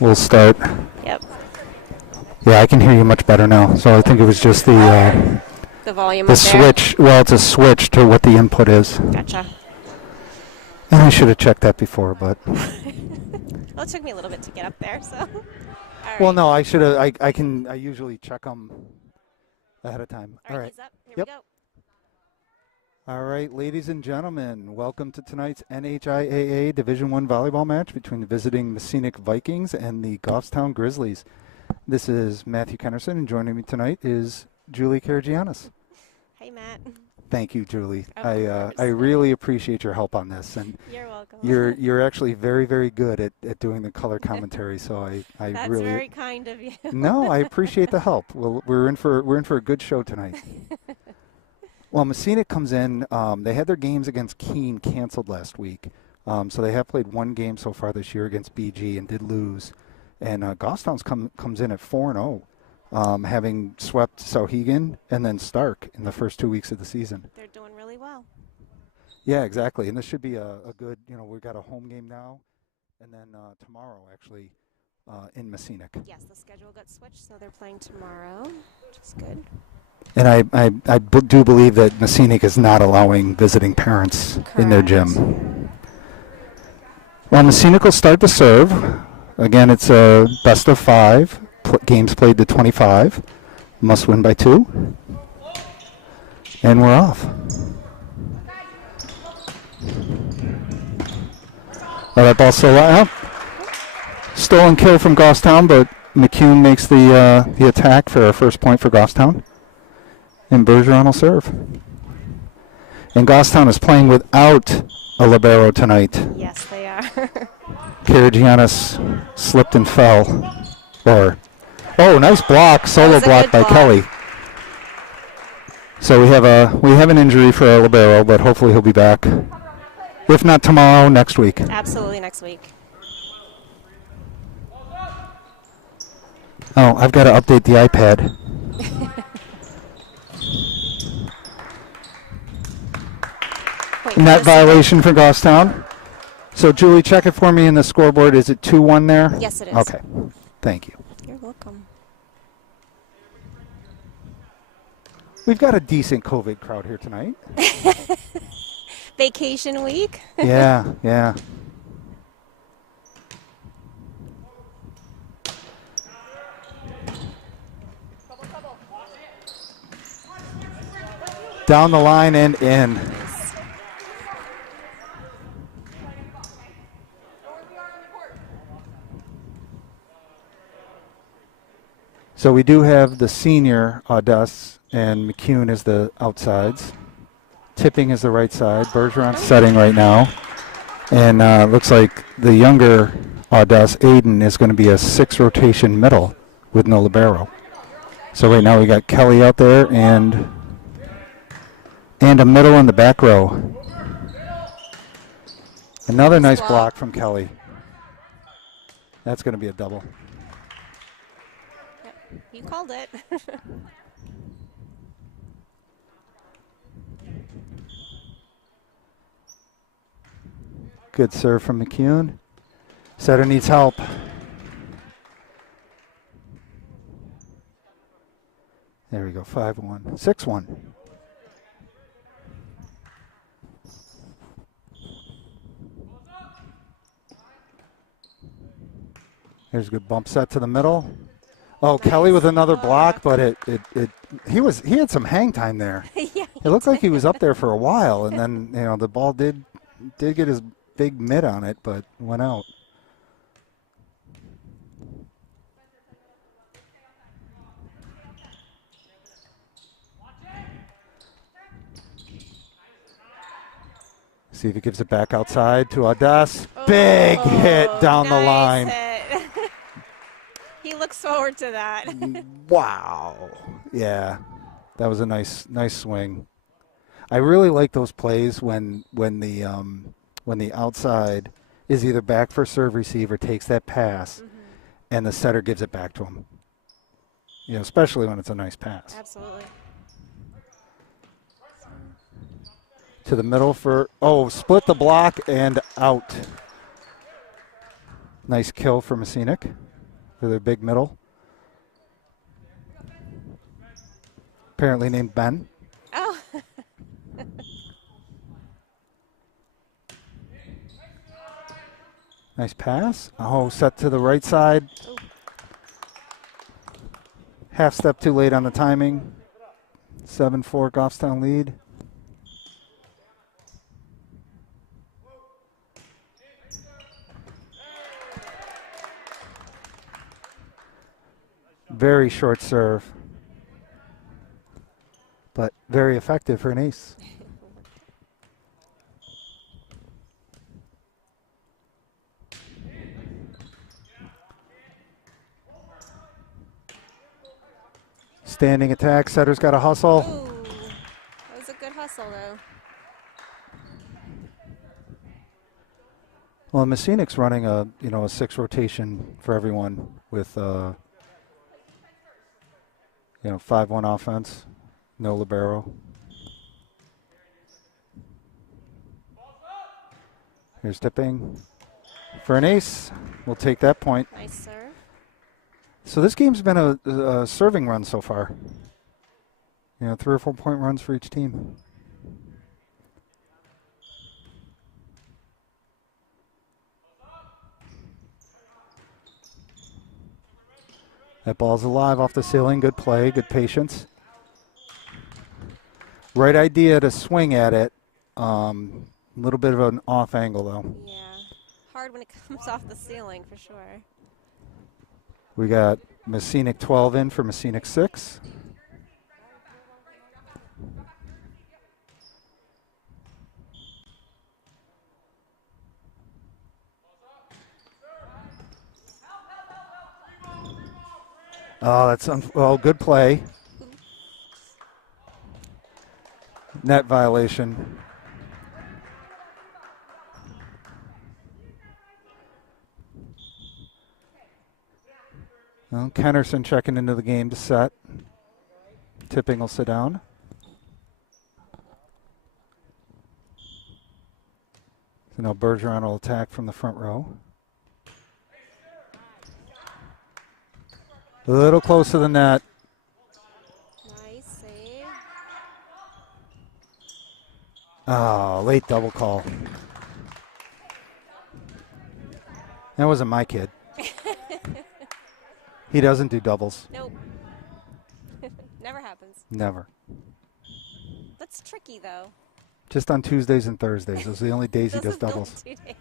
we'll start. Yep. Yeah, I can hear you much better now. So I think it was just the volume the up there. switch. Well, it's a switch to what the input is. Gotcha. And I should have checked that before, but. Well, it took me a little bit to get up there, so. All Well, right. no, I should have. I usually check them ahead of time. All right, he's up. Here Yep. we go. All right, ladies and gentlemen, welcome to tonight's NHIAA Division I volleyball match between the visiting Mascenic Vikings and the Goffstown Grizzlies. This is Matthew Kennerson, and joining me tonight is Julie Karagianis. Hey, Matt. Thank you, Julie. Of I course. really appreciate your help on this, and You're welcome. you're actually very, very good at doing the color commentary. So I That's really very kind of you. No, I appreciate the help. Well, we're in for a good show tonight. Well, Mascenic comes in. They had their games against Keene canceled last week, so they have played one game so far this year against BG and did lose. And Goffstown comes in at 4-0, having swept Sauhegan and then Stark in the first 2 weeks of the season. They're doing really well. Yeah, exactly. And this should be a good. We've got a home game now, and then tomorrow actually in Mascenic. Yes, the schedule got switched, so they're playing tomorrow, which is good. And I do believe that Mascenic is not allowing visiting parents in their gym. Well, Mascenic will start to serve. Again, it's a best of 5. Games played to 25. Must win by 2. And we're off. Oh, that ball still out. Stolen kill from Goffstown, but McCune makes the attack for our first point for Goffstown. And Bergeron will serve. And Goffstown is playing without a libero tonight. Yes, they are. Karagianis slipped and fell. Oh, nice block, solo block by Kelly. So we have an injury for our libero, but hopefully he'll be back. If not tomorrow, next week. Absolutely next week. Oh, I've got to update the iPad. Net violation for Goffstown. So, Julie, check it for me in the scoreboard. Is it 2-1 there? Yes, it is. Okay. Thank you. You're welcome. We've got a decent COVID crowd here tonight. Vacation week. Yeah. Down the line and in. So we do have the senior Audas and McCune as the outsides. Tipping is the right side. Bergeron setting right now. And looks like the younger Audas, Aiden, is going to be a 6 rotation middle with no libero. So right now we got Kelly out there and a middle in the back row. Another nice block from Kelly. That's going to be a double. You called it. Good serve from McCune. Setter needs help. There we go, 5-1. 6-1. There's a good bump set to the middle. Oh, nice. Kelly with another block, but he had some hang time there. Yeah, it looked like he was up there for a while, and then the ball did get his big mid on it, but went out. See if he gives it back outside to Audas. Big hit down the line. He looks forward to that. Wow. Yeah, that was a nice swing. I really like those plays when the outside is either back for serve receive or takes that pass, and the setter gives it back to him. Especially when it's a nice pass. Absolutely. To the middle split the block and out. Nice kill for Mascenic. for their big middle. Apparently named Ben. Oh. Nice pass. Oh, set to the right side. Ooh. Half step too late on the timing. 7-4 Goffstown lead. Very short serve, but very effective for an ace. Standing attack, setter's got to hustle. Ooh. That was a good hustle, though. Well, Mascenic's running a 6 rotation for everyone with 5-1 offense, no libero. Here's tipping for an ace. We'll take that point. Nice serve. So this game's been a serving run so far. 3 or 4 point runs for each team. That ball's alive off the ceiling. Good play, good patience. Right idea to swing at it. A little bit of an off angle, though. Yeah. Hard when it comes off the ceiling, for sure. We got Mascenic 12 in for Mascenic 6. Oh, that's good play. Net violation. Well, Kennerson checking into the game to set. Tipping will sit down. So now Bergeron will attack from the front row. A little close to the net. Nice save. Oh, late double call. That wasn't my kid. He doesn't do doubles. Nope. Never happens. Never. That's tricky, though. Just on Tuesdays and Thursdays. Those are the only days he does Those are the doubles. only 2 days.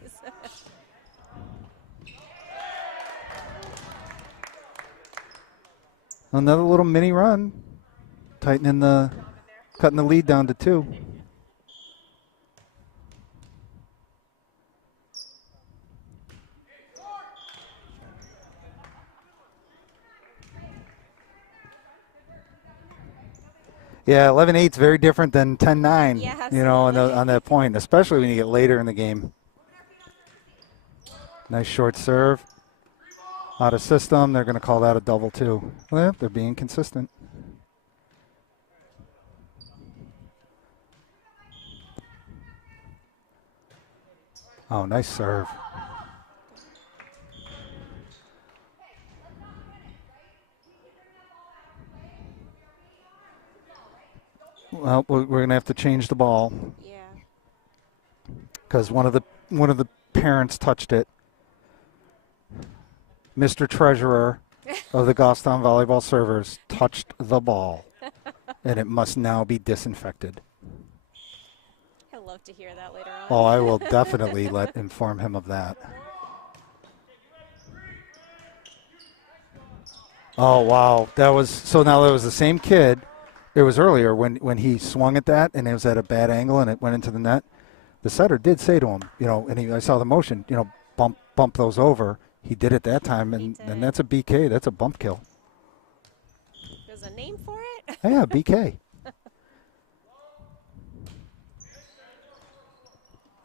Another little mini run. Cutting the lead down to 2. Yeah, 11-8 is very different than 10-9, Yeah, on that point, especially when you get later in the game. Nice short serve. Out of system, they're going to call that a double too. Well, they're being consistent. Oh, nice serve. Well, we're going to have to change the ball. Yeah. Because one of the parents touched it. Mr. Treasurer of the Goffstown Volleyball Servers touched the ball, and it must now be disinfected. He'll love to hear that later on. Oh, I will definitely inform him of that. Oh, wow. Now that was the same kid. It was earlier when he swung at that, and it was at a bad angle, and it went into the net. The setter did say to him, and I saw the motion, bump those over. He did it that time, and that's a BK. That's a bump kill. There's a name for it? Yeah, BK.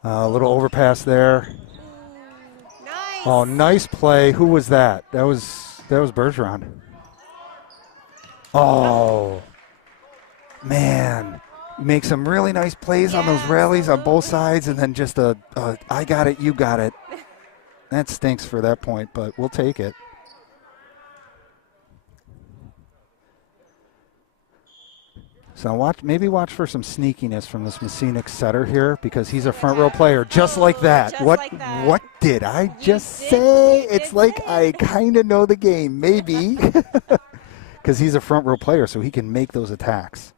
A little overpass there. Ooh, nice. Oh, nice play. Who was that? That was Bergeron. Oh, man. Make some really nice plays on those rallies on both sides, and then just I got it, you got it. That stinks for that point, but we'll take it. So maybe watch for some sneakiness from this Mascenic setter here because he's a front row player, just like that. Just What like that. what did I You just did- say? you It's did like say I it. kind of know the game, maybe, because he's a front row player, so he can make those attacks.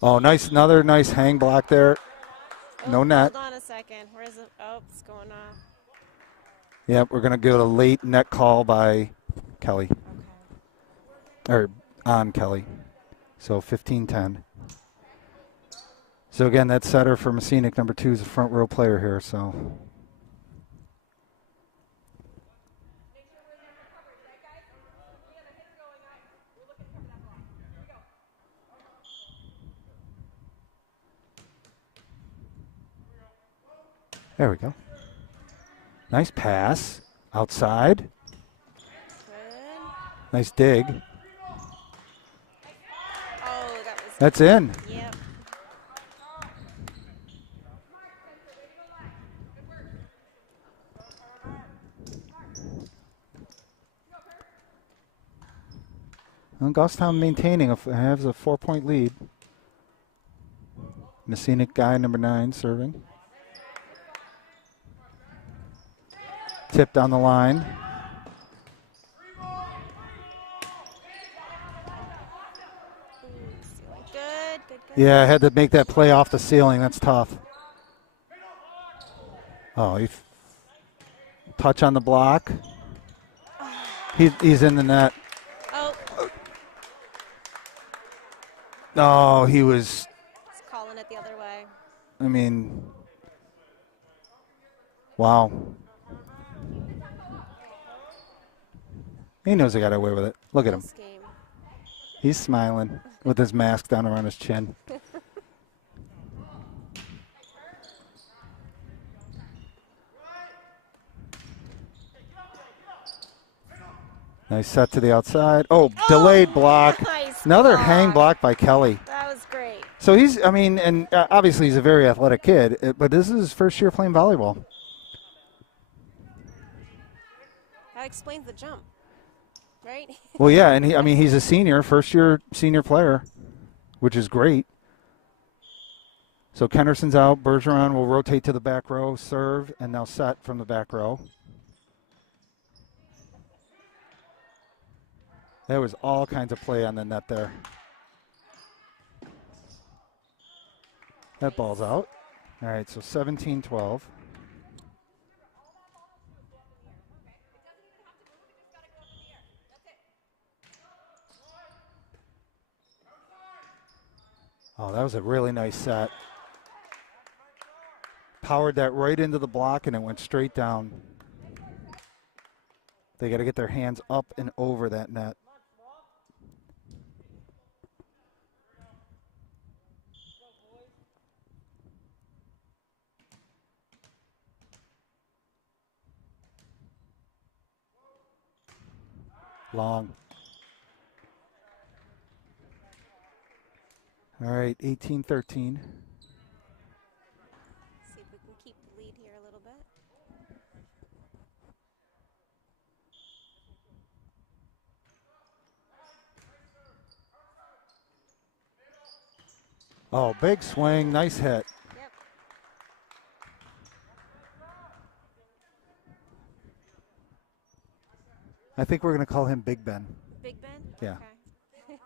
Oh, nice! Another nice hang block there. No Oh, net. Hold on a second. Where is it? Oh, it's going off. Yep, we're gonna get a late net call by Kelly, Okay. or on Kelly. So 15-10. So again, that setter for Mascenic, number 2, is a front row player here. So there we go. Nice pass outside. Good. Nice dig. Oh, that was. That's in. Yep. Well, Goffstown maintaining has a 4-point lead. Mascenic guy number 9 serving. Tip down the line. Good. Yeah, I had to make that play off the ceiling. That's tough. Oh, touch on the block. He's in the net. Oh, Oh, he was. he's calling it the other way. I mean, wow. He knows he got away with it. Look at him. Close game. He's smiling with his mask down around his chin. Nice set to the outside. Oh, delayed block. Nice Another block. hang block by Kelly. That was great. So and obviously he's a very athletic kid, but this is his first year playing volleyball. That explains the jump, right? Well, yeah, and he's a senior, first year senior player, which is great. So Kenderson's out. Bergeron will rotate to the back row, serve, and now set from the back row. There was all kinds of play on the net there. That ball's out. All right, so 17-12. Oh, that was a really nice set. Powered that right into the block, and it went straight down. They got to get their hands up and over that net. Long. All right, 18-13. See if we can keep the lead here a little bit. Oh, big swing, nice hit. Yep. I think we're going to call him Big Ben. Big Ben? Yeah. Okay.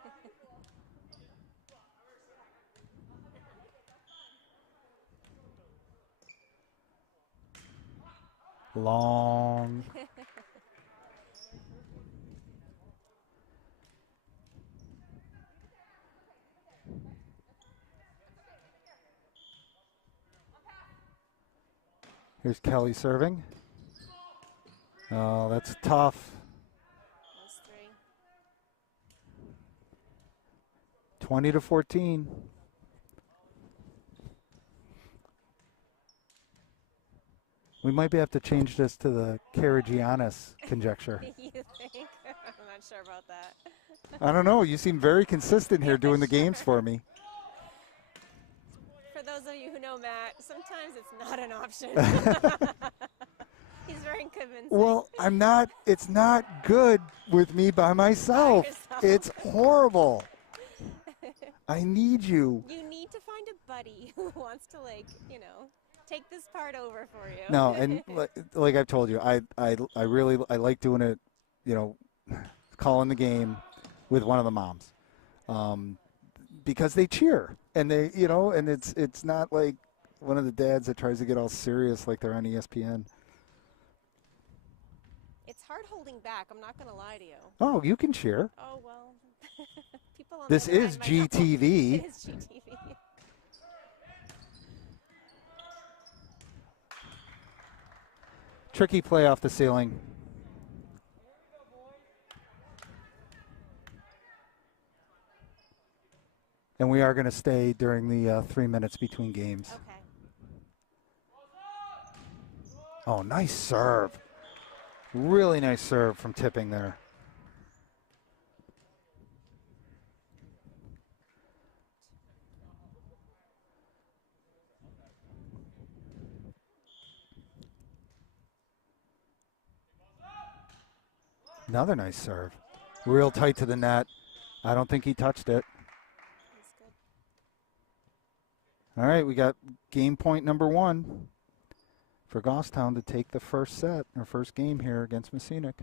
Long. Here's Kelly serving. Oh, that's tough. Those 20 3. to 14. We might have to change this to the Karagiannis conjecture. You think? I'm not sure about that. I don't know. You seem very consistent here doing the games for me. For those of you who know Matt, sometimes it's not an option. He's very very convincing. Well, I'm not. It's not good with me by myself. yourself. It's horrible. I need you. You need to find a buddy who wants to, take this part over for you. No, and like I've told you, I really like doing it, calling the game with one of the moms, because they cheer and they, and it's not like one of the dads that tries to get all serious like they're on ESPN. It's hard holding back. I'm not going to lie to you. Oh, you can cheer. Oh, well. People on This the other is end might not- GTV. It is GTV. Tricky play off the ceiling. And we are going to stay during the 3 minutes between games. Okay. Oh, nice serve. Really nice serve from Tipping there. Another nice serve. Real tight to the net. I don't think he touched it. That's good. All right, we got game point number 1 for Goffstown to take the first set, or first game here against Mascenic.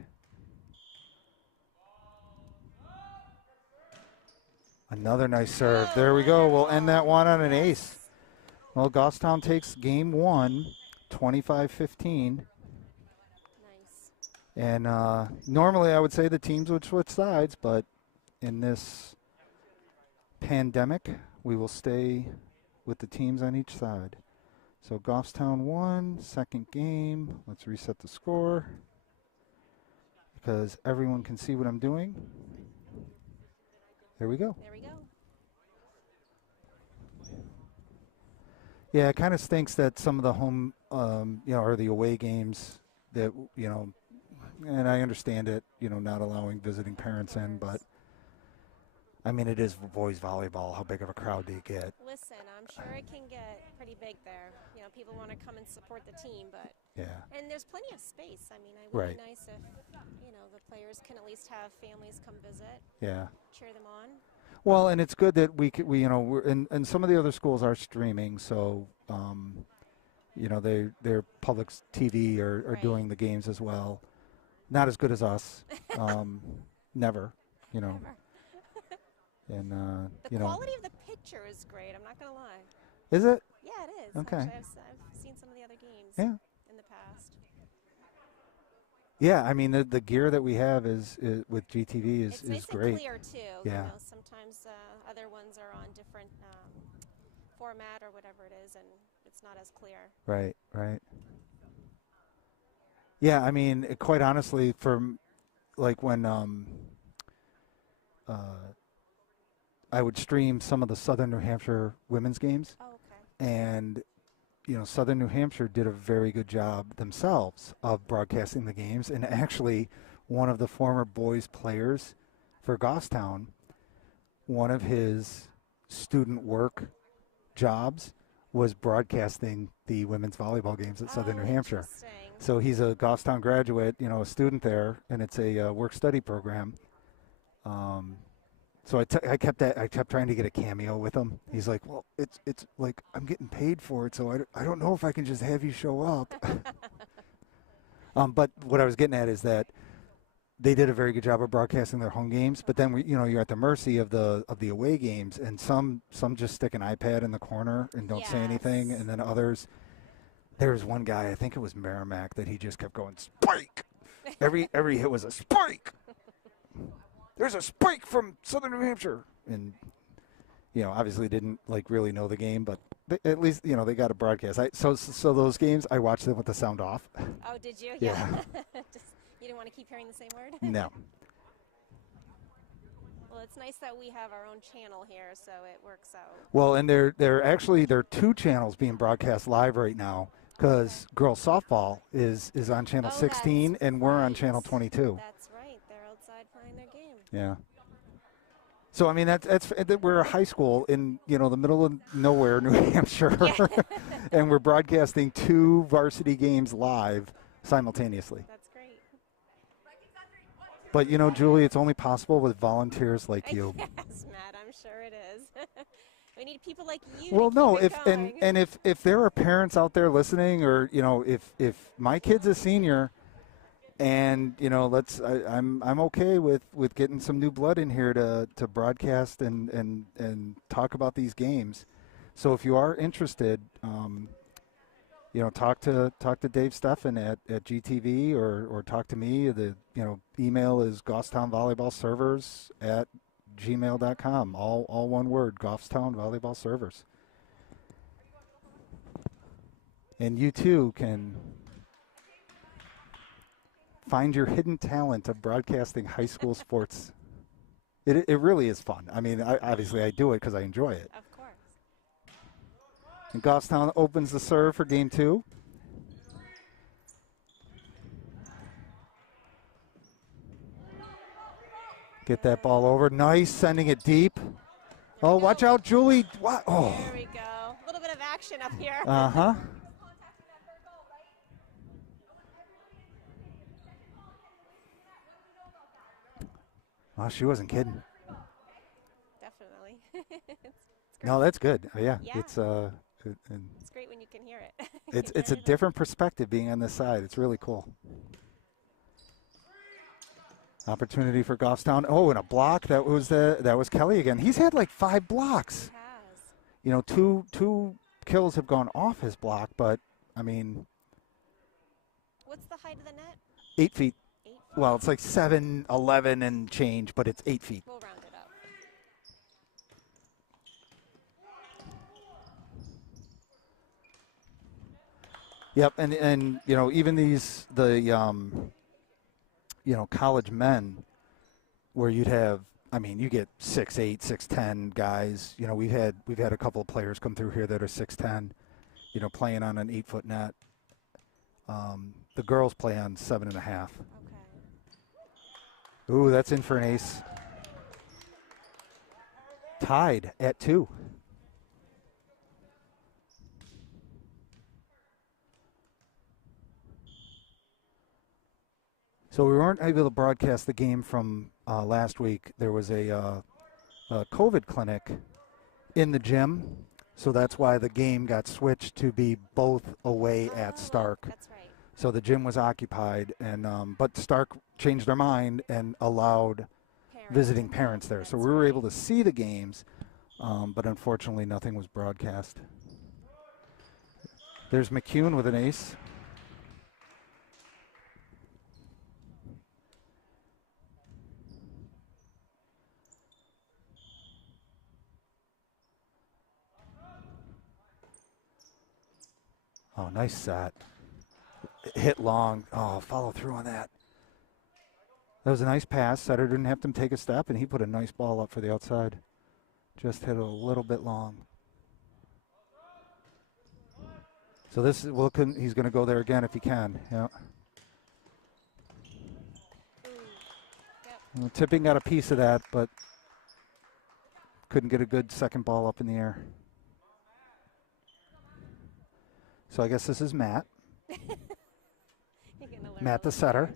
Another nice serve. There we go. We'll end that one on an ace. Well, Goffstown takes game 1, 25-15. Nice. And normally I would say the teams would switch sides, but in this pandemic, we will stay with the teams on each side. So Goffstown 1, second game. Let's reset the score because everyone can see what I'm doing. There we go. There we go. Yeah, it kind of stinks that some of the home, or the away games that, and I understand it, not allowing visiting parents in, but I mean, it is boys volleyball. How big of a crowd do you get? Listen, I'm sure it can get pretty big there. People want to come and support the team, but Yeah. and there's plenty of space. I mean, it would Right. be nice if the players can at least have families come visit, Yeah. cheer them on. Well, and it's good that we we're and some of the other schools are streaming, so their public TV are Right. doing the games as well. Not as good as us, never, Never. and The quality of the picture is great. I'm not gonna lie. is it? Yeah, it is. Okay. Actually, I've seen some of the other games Yeah. in the past. Yeah, I mean the gear that we have is with GTV It's is nice great. and clear too. Yeah. Sometimes other ones are on different format or whatever it is, and it's not as clear. Right. Yeah, I mean, quite honestly, from like when I would stream some of the Southern New Hampshire women's games, Oh, okay. and Southern New Hampshire did a very good job themselves of broadcasting the games, and actually, one of the former boys players for Goffstown, one of his student work jobs was broadcasting the women's volleyball games at Southern New Hampshire. Interesting. So he's a Goffstown graduate, a student there, and it's a work-study program. So I kept trying to get a cameo with him. He's like, well, it's like I'm getting paid for it, so I don't know if I can just have you show up. But what I was getting at is that they did a very good job of broadcasting their home games, but then you're at the mercy of the away games, and some just stick an iPad in the corner and don't say anything, Yes. and then others. There was one guy, I think it was Merrimack, that he just kept going spike. Every hit was a spike. There's a spike from Southern New Hampshire, and obviously didn't really know the game, but at least they got a broadcast. So those games I watched them with the sound off. Oh, did you? Yeah. Just you didn't want to keep hearing the same word? No. Well, it's nice that we have our own channel here, so it works out. Well, and there are 2 channels being broadcast live right now because girls softball is on channel Oh, 16 that's and we're on right. channel 22. That's right. They're outside playing their game. Yeah. So I mean we're a high school in the middle of nowhere, New Hampshire, and we're broadcasting 2 varsity games live simultaneously. That's great. But, Julie, it's only possible with volunteers like you. Yes, Matt, I'm sure it is. We need people like you Well, to no, keep it if going. and if there are parents out there listening, or if my kid's a senior, and I'm okay with getting some new blood in here to broadcast and talk about these games. So if you are interested, talk to Dave Steffen at GTV, or talk to me. The email is goffstownvolleyballservers@gmail.com. All one word, Goffstown Volleyball Servers. And you too can find your hidden talent of broadcasting high school sports. It really is fun. I mean, obviously I do it because I enjoy it. Of course. And Goffstown opens the serve for game 2. Get that ball over. Nice, sending it deep. Oh, watch out, Julie. What? Oh. There we go. A little bit of action up here. Uh-huh. Oh, she wasn't kidding. Definitely. No, that's good. Yeah. Yeah. It's great when you can hear it. it's a different perspective being on this side. It's really cool. Opportunity for Goffstown. Oh, and a block. That was Kelly again. He's had like 5 blocks. He has. Two kills have gone off his block, but I mean, What's the height of the net? 8 feet. 8 feet. Well, it's like 7-11 and change, but it's 8 feet. We'll round it up. Yep, and even the college men, where you'd have, I mean, you get 6'8", 6'10" guys. We've had a couple of players come through here that are 6'10", playing on an 8-foot net. The girls play on 7.5. Okay. Ooh, that's in for an ace. Tied at 2. So we weren't able to broadcast the game from last week. There was a COVID clinic in the gym, so that's why the game got switched to be both away at Stark. That's right. So the gym was occupied, and but Stark changed their mind and allowed visiting parents there. So we were able to see the games, but unfortunately nothing was broadcast. There's McCune with an ace. Oh, nice set. Hit long. Oh, follow through on that. That was a nice pass. Setter didn't have to take a step, and he put a nice ball up for the outside. Just hit it a little bit long. So this is Wilkin. He's going to go there again if he can. Yeah. Well, Tipping got a piece of that, but couldn't get a good second ball up in the air. So I guess this is Matt. Matt the setter.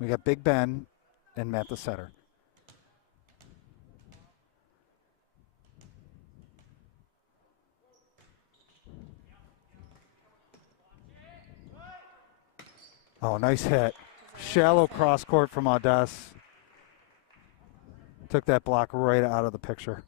We got Big Ben and Matt the setter. Oh, nice hit. Shallow cross court from Audas. Took that block right out of the picture.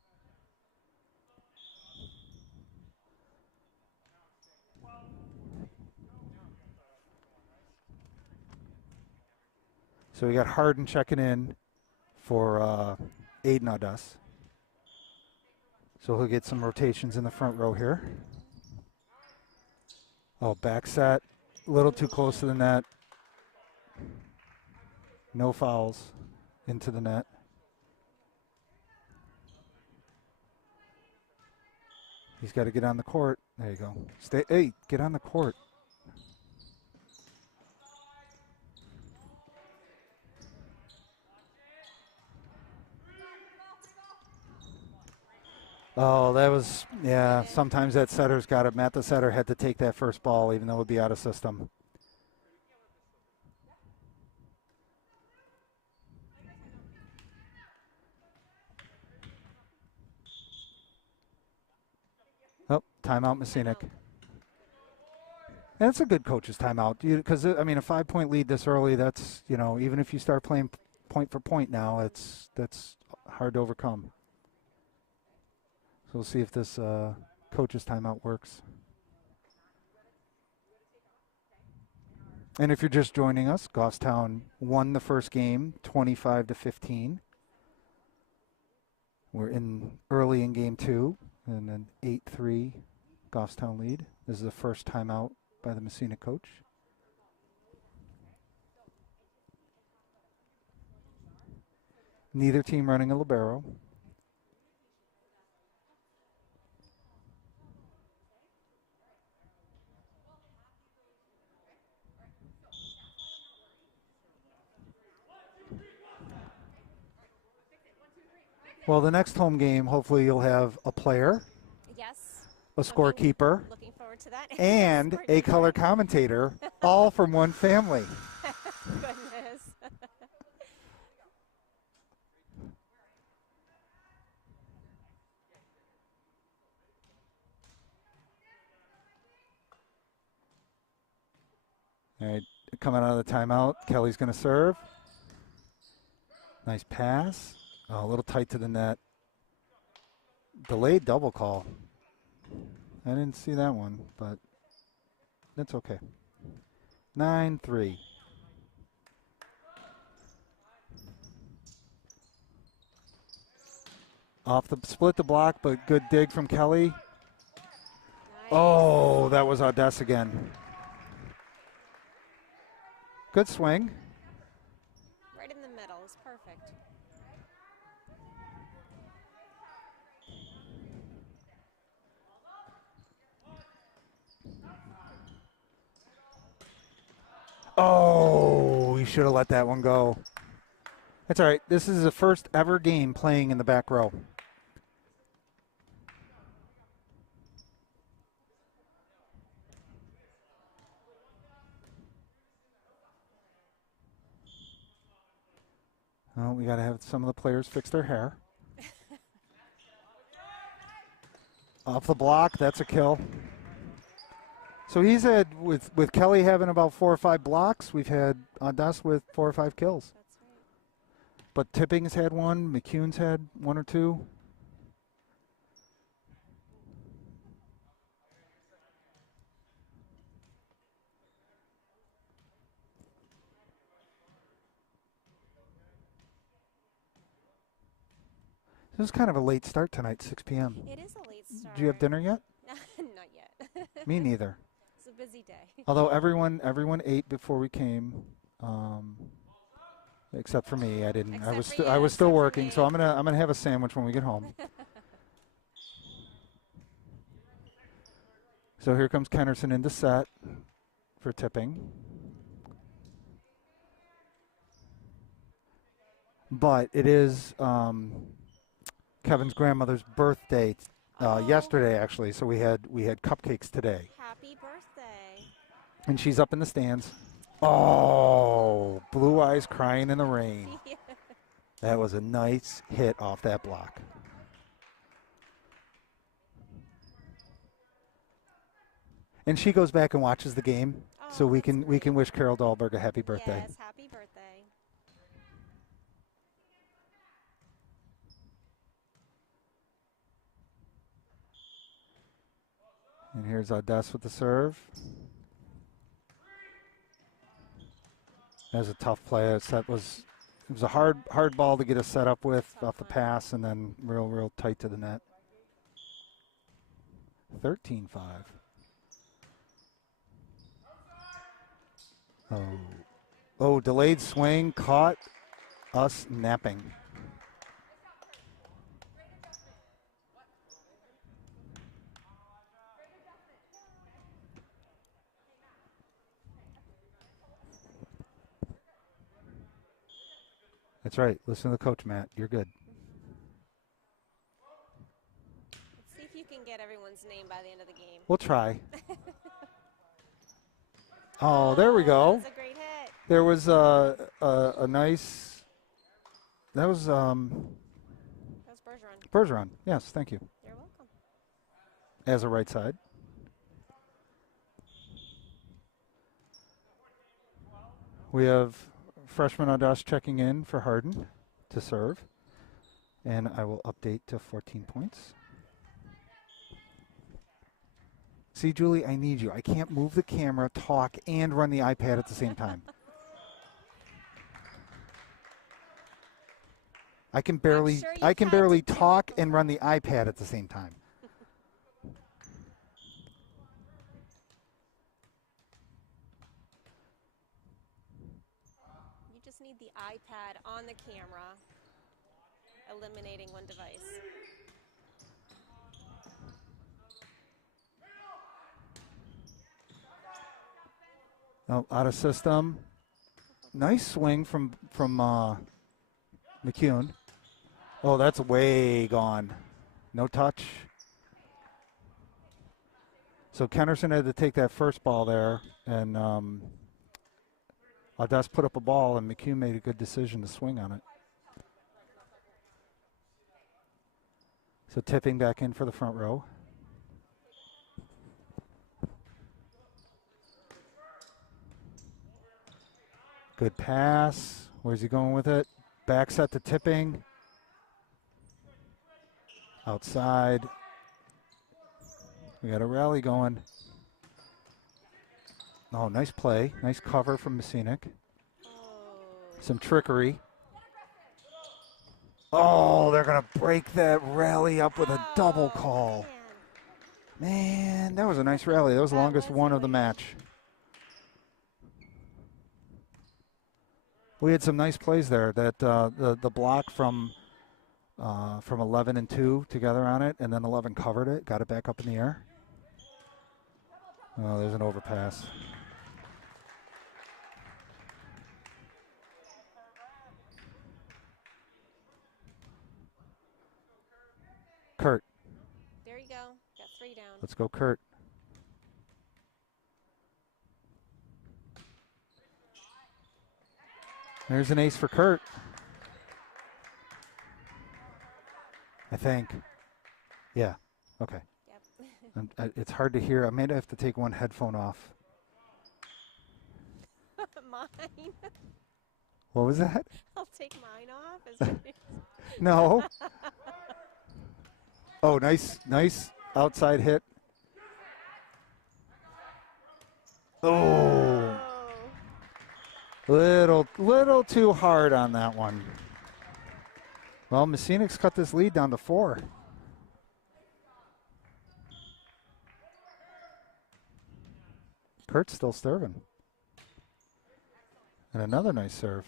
So we got Harden checking in for Aiden Audas. So he'll get some rotations in the front row here. Oh, back set. A little too close to the net. No fouls into the net. He's got to get on the court. There you go. Stay. Hey, get on the court. Oh, that was, yeah, sometimes that setter's got it. Matt the setter had to take that first ball, even though it would be out of system. Oh, timeout, Mascenic. That's a good coach's timeout. Because, I mean, a 5-point lead this early, that's, you know, even if you start playing point for point now, that's hard to overcome. So we'll see if this coach's timeout works. And if you're just joining us, Goffstown won the first game 25-15. We're early in game 2 and an 8-3 Goffstown lead. This is the first timeout by the Mascenic coach. Neither team running a libero. Well, the next home game, hopefully you'll have a player, Yes. a scorekeeper, Looking forward to that. and a color commentator, all from one family. Goodness. All right, coming out of the timeout, Kelly's going to serve. Nice pass. Oh, a little tight to the net. Delayed double call. I didn't see that one, but that's okay. 9-3. Off the split the block, but good dig from Kelly. Nice. Oh, that was Odessa again. Good swing. Right in the middle is perfect. Oh, he should have let that one go. That's all right. This is the first ever game playing in the back row. Oh, we got to have some of the players fix their hair. Off the block, that's a kill. So he's had, with Kelly having about 4 or 5 blocks, we've had Odessa with 4 or 5 kills. That's right. But Tipping's had 1, McCune's had 1 or 2. This is kind of a late start tonight, 6 p.m. It is a late start. Do you have dinner yet? Not yet. Me neither. It's a busy day. Although everyone ate before we came, except for me. I didn't. I was still working, so I'm gonna have a sandwich when we get home. So here comes Kennerson into set for Tipping. But it is Kevin's grandmother's birthday yesterday, actually. So we had cupcakes today. Happy birthday. And she's up in the stands. Oh, Blue Eyes crying in the rain. Yeah. That was a nice hit off that block. And she goes back and watches the game, so we can wish Carol Dahlberg a happy birthday. Yes, happy birthday. And here's Odessa with the serve. That was a tough play. It was a hard ball to get us set up with off the pass, and then real tight to the net. 13-5. Oh, delayed swing caught us napping. That's right. Listen to the coach, Matt. You're good. Let's see if you can get everyone's name by the end of the game. We'll try. Oh, there we go. That was a great hit. There was a nice. That was That was Bergeron. Bergeron. Yes, thank you. You're welcome. as a right side. We have freshman Audas checking in for Harden to serve. And I will update to 14 points. See, Julie, I need you. I can't move the camera, talk, and run the iPad at the same time. I can barely talk and run the iPad at the same time. You just need the iPad on the camera, eliminating one device. Oh, out of system. Nice swing from McCune. Oh, that's way gone. No touch. So Kennerson had to take that first ball there, and Audas put up a ball, and McCune made a good decision to swing on it. So tipping back in for the front row. Good pass. Where's he going with it? Back set to tipping. Outside. We got a rally going. Oh, nice play. Nice cover from Mascenic. Some trickery. Oh, they're going to break that rally up with a double call. Man, that was a nice rally. That was the longest one of the match. We had some nice plays there. That the block from 11 and 2 together on it, and then 11 covered it, got it back up in the air. Oh, there's an overpass. Kurt. There you go. Got 3 down. Let's go, Kurt. There's an ace for Kurt. I think. Yeah. Okay. Yep. It's hard to hear. I may have to take one headphone off. Mine. What was that? I'll take mine off. No. Oh, nice outside hit. Oh. Little too hard on that one. Well, Mascenic's cut this lead down to 4. Kurt's still serving. And another nice serve.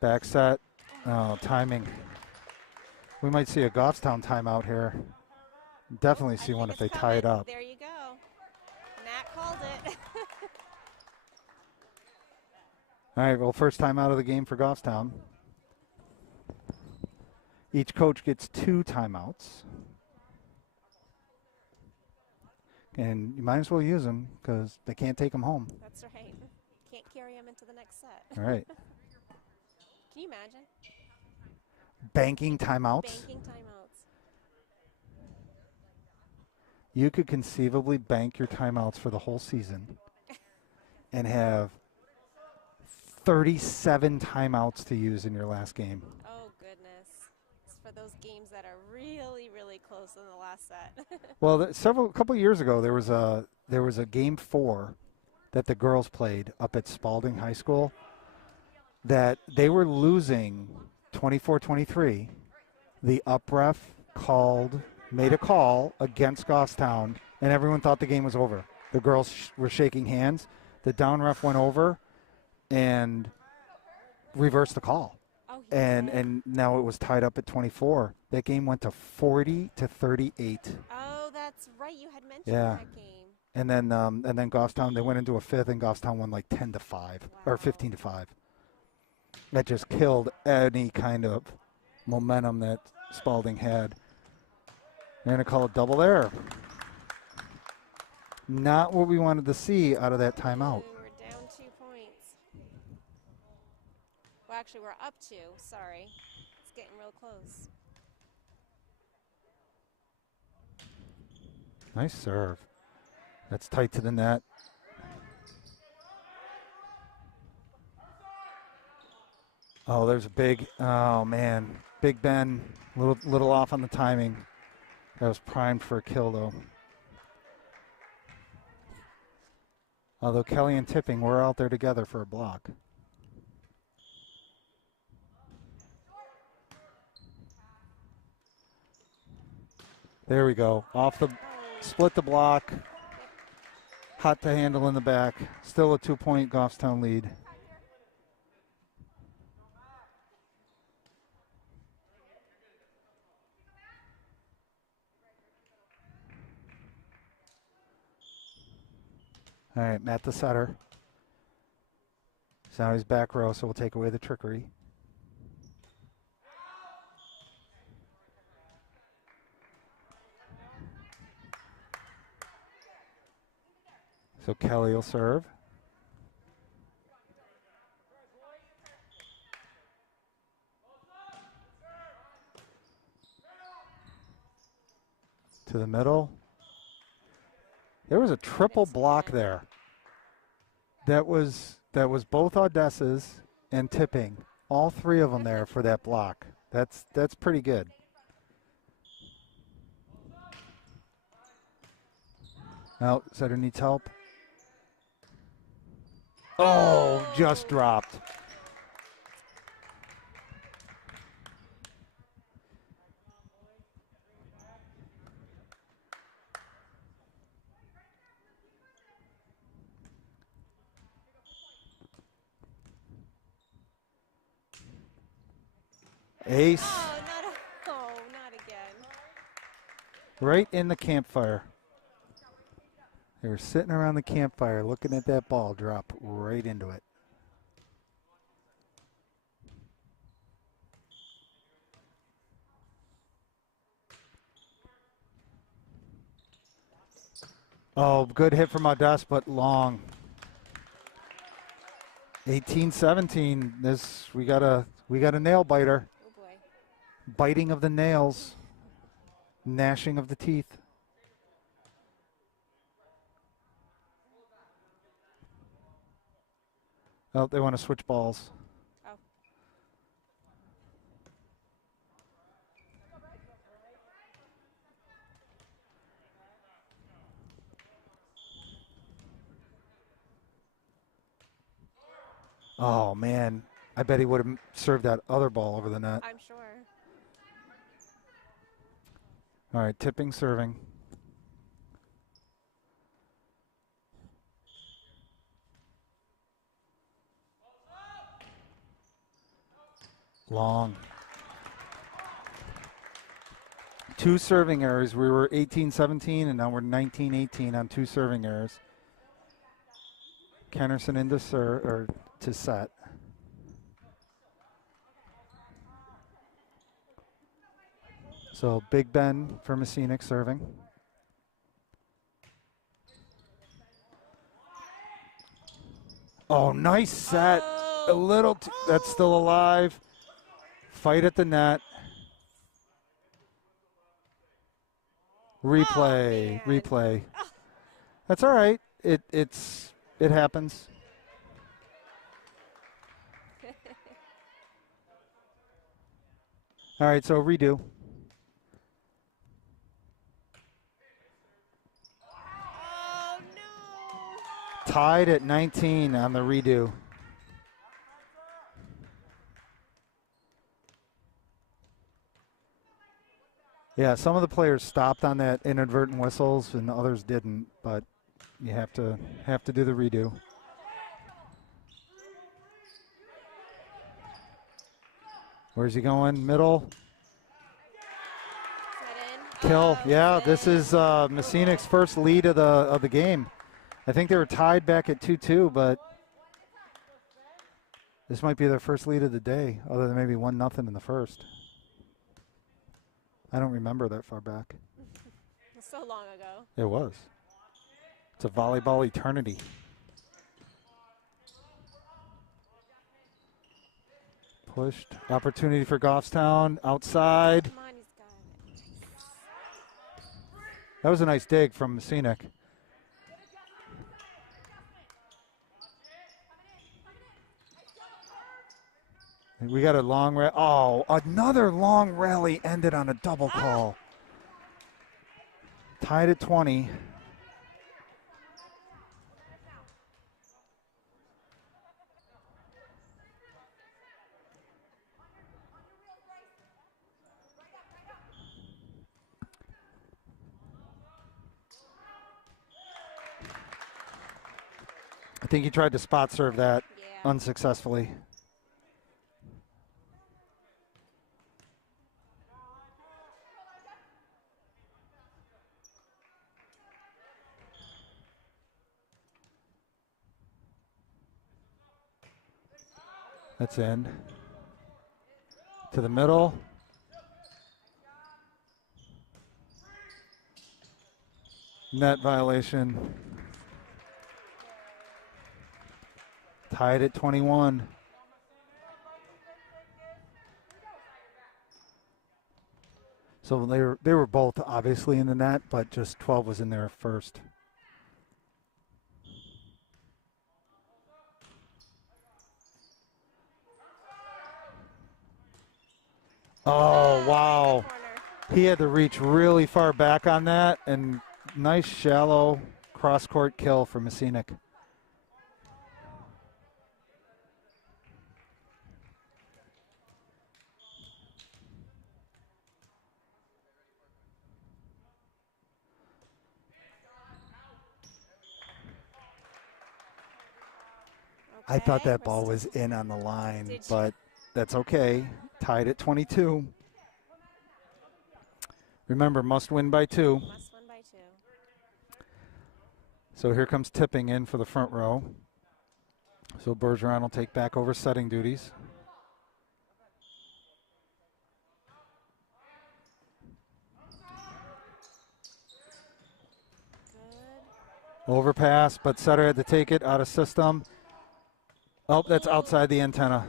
Back set. Oh, timing. We might see a Goffstown timeout here. Definitely see one if they tie it up. There you go. Nat called it. All right, well, first time out of the game for Goffstown. Each coach gets 2 timeouts. And you might as well use them because they can't take them home. That's right. Can't carry them into the next set. All right. Can you imagine? Banking timeouts? Banking timeouts. You could conceivably bank your timeouts for the whole season and have 37 timeouts to use in your last game. Oh, goodness. It's for those games that are really, really close in the last set. Well, a couple of years ago, there was a game 4 that the girls played up at Spalding High School that they were losing 24-23. The up ref made a call against Goffstown, and everyone thought the game was over. The girls were shaking hands. The down ref went over and reversed the call. Oh, and now it was tied up at 24. That game went to 40-38. Oh, that's right. You had mentioned that game. And then Goffstown, they went into a fifth, and Goffstown won like 10-5 or 15-5. That just killed any kind of momentum that Spalding had. They're going to call it double error. Not what we wanted to see out of that timeout. We're down 2 points. Well, actually, we're up 2. Sorry. It's getting real close. Nice serve. That's tight to the net. Oh, there's a big, oh man, Big Ben, little off on the timing. That was primed for a kill though. Although Kelly and Tipping were out there together for a block. There we go. Off the, split the block. Hot to handle in the back. Still a 2-point Goffstown lead. All right, Matt the setter. So now he's back row, so we'll take away the trickery. So Kelly will serve. To the middle. There was a triple block there. That was both Odessa's and Tipping. All three of them there for that block. That's pretty good. Now, setter needs help. Oh, just dropped. Ace. Oh, not again. Right in the campfire. They were sitting around the campfire looking at that ball drop right into it. Oh, good hit from Odessa, but long. 18-17. This we got a nail biter. Oh boy. Biting of the nails. Gnashing of the teeth. Oh, they want to switch balls. Oh, man. I bet he would have served that other ball over the net. I'm sure. All right, Tipping serving. Long. 2 serving errors. We were 18-17, and now we're 19-18 on 2 serving errors. Kennerson into serve or to set. So Big Ben for Mascenic serving. Oh, nice set. A little. That's still alive. Fight at the net. Replay. Replay. That's all right. It happens. All right, so redo. Oh, no. Tied at 19 on the redo. Yeah, some of the players stopped on that inadvertent whistles and others didn't, but you have to do the redo. Where's he going? Middle. Kill. Yeah, this is Mascenic's first lead of the game. I think they were tied back at 2-2, but this might be their first lead of the day, other than maybe 1-0 in the first. I don't remember that far back. So long ago. It was. It's a volleyball eternity. Pushed. Opportunity for Goffstown. Outside. Come on, he's got it. That was a nice dig from Mascenic. We got a long rally. Oh, another long rally ended on a double call. Tied at 20. I think he tried to spot serve that unsuccessfully. That's in. To the middle. Net violation. Tied at 21. So they were both obviously in the net, but just 12 was in there first. Oh, wow. He had to reach really far back on that, and nice shallow cross-court kill for Mascenic. I thought that ball was in on the line, but that's okay. Tied at 22. Remember, must win by 2. Must win by 2. So here comes Tipping in for the front row. So Bergeron will take back over setting duties. Good. Overpass, but setter had to take it out of system. Oh, that's outside the antenna.